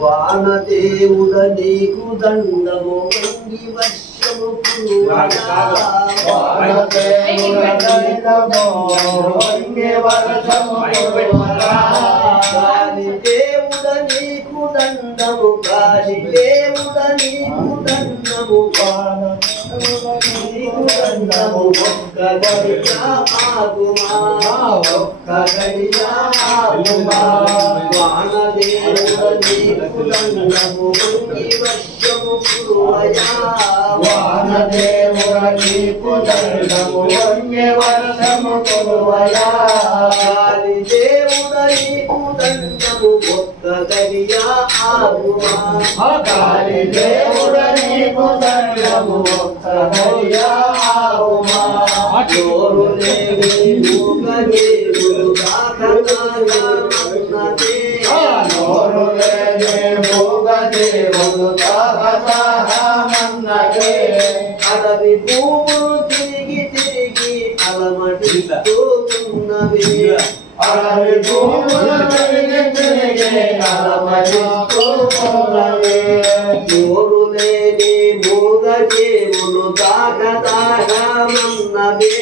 వానదేవుడ నీకు దండము వంగి వర్షము గాలి దేవుడ నీకు దండము గాలి దేవుడ నీకు దండము నీకు దండము ఒక్క గడియా ఆగుమా ఒక్క గడియా ఆగుమా వానదేవుడ నీకు దండము వంగి వర్షము కురువయా వానదేవుడ నీకు దండము వంగి వర్షము కురువయా గాలి దేవుడ నీకు దండము ఒక్క గడియా ఆగుమా గాలి దేవుడ నీకు దండము ఒక్క గడియా ఆగుమా నోరు లేని మూగదేవుడు దాఖలాగమన్నదే నోరు లేని మూగదేవుడు దాఖలాగమన్నదే అడవి భూములు తిరిగి తిరిగి అలమటిస్తూ ఉన్నవి అడవి భూములు తిరిగి తిరిగి అలమటిస్తూ ఉన్నవి నోరు లేని మూగదేవుడు దాఖలాగమన్నదే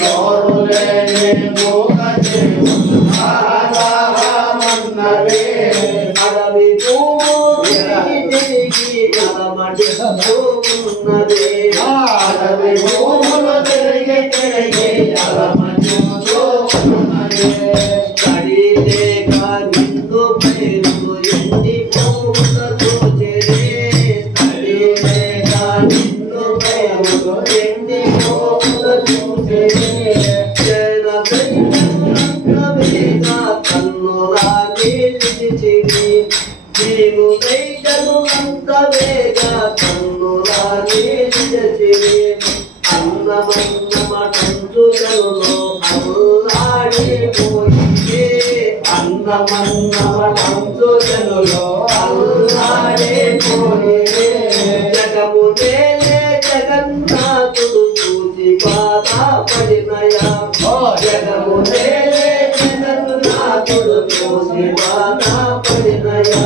నోరు లేని మూగదేవుడు దాఖలాగమన్నదే అడవి భూములు తిరిగి తిరిగి అలమటిస్తూ ఉన్నది అడవి భూములు తిరిగి తిరిగి అలమటిస్తూ ఉన్నది కడిలేక నిండు పైరులు ఎండిపోవుటకు చేరే కడిలేక నిండు పైరులు ఎండిపోవుటకు చేరే జనదైనంతవేగా కన్నులా నిలిచిరి నీవు దైతను అంతవేగా కన్నులా నిలిచిరి అన్నమన్నమటంచులలో అల్లాడిపోయిందే అన్నమన్నమటంచులలో అల్లాడిపోయిందే జగము నేలే జగన్నాథుడు చూసి బాధపడినయా జగము నేలే జగన్నాథుడు చూసి బాధపడినయా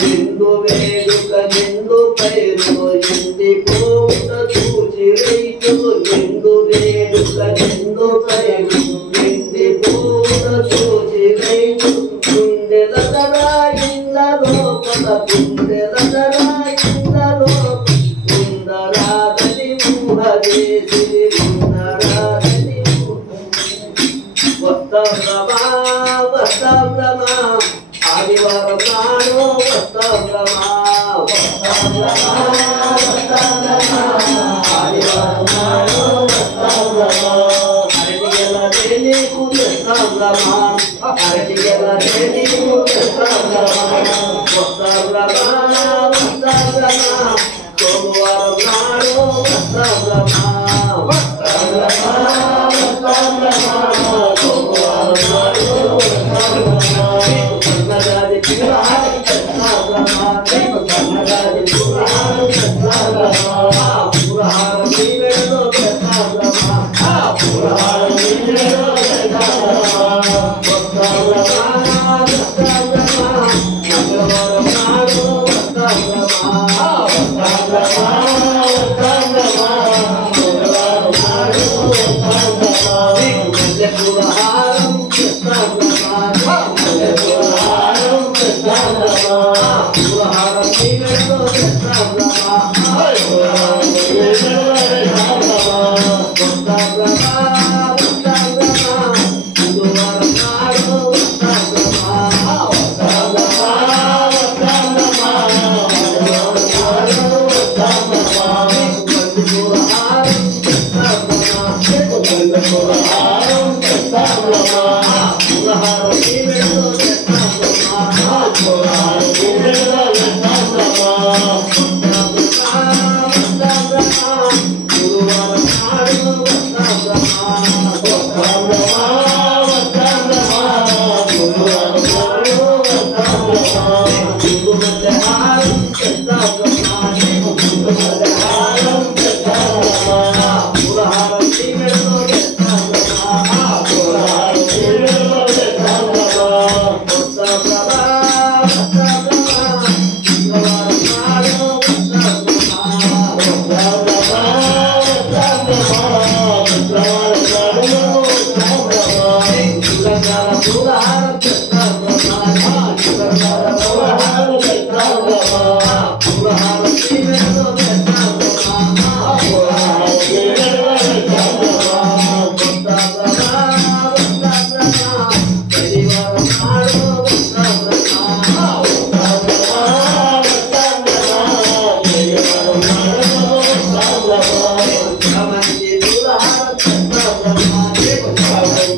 నిండు వేడుక నిండు పైరు ఎండిపోవుట చూసి రైతులు నిండు వేడుక నిండు పైరు ఎండిపోవుట చూసి రైతు గుండెలదరా ఇళ్ళ లోపల గుండెలదరా ఇళ్ళ లోపల గుండరాదని ఊహదేసి గుండరాదని వస్తావ్రమా వస్తావ్రమా ఆదివారం నాడు వస్తావ్రమా వస్తావ్రమా వస్తావ్రమా ఆదివారం నాడు వస్తావ్రమా అరటిగల నీకు వస్తావ్రమా అరటిగల నీకు వస్తావ్రమా వస్తావ్రమా వస్తావ్రమా సోమవారం నాడు వస్తావ్రమా వస్తావ్రమా వస్తావ్రమా సోమవారం నాడు వస్తావ్రమా కన్నగాది పిల్లహారి వస్తావ్రమా కన్నగాది పురహారం వస్తావ్రమా పురహారం నీవెడో వస్తావ్రమా పురహారం నీవెడో వస్తావ్రమా వస్తావ్రమా వస్తావ్రమా మంగళవారం నాడు వస్తావ్రమా వస్తావ్రమా వస్తావ్రమా మంగళవారం నాడు వస్తావ్రమా పురహారం వస్తావ్రమా పురహారం వస్తావ్రమా పురహారం నీవెడో వస్తావ్రమా పురహారం నీవెడో వస్తావ్రమా వస్తావ్రమా వస్తావ్రమా మంగళవారం నాడు వస్తావ్రమా వస్తావ్రమా వస్తావ్రమా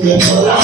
సింధులా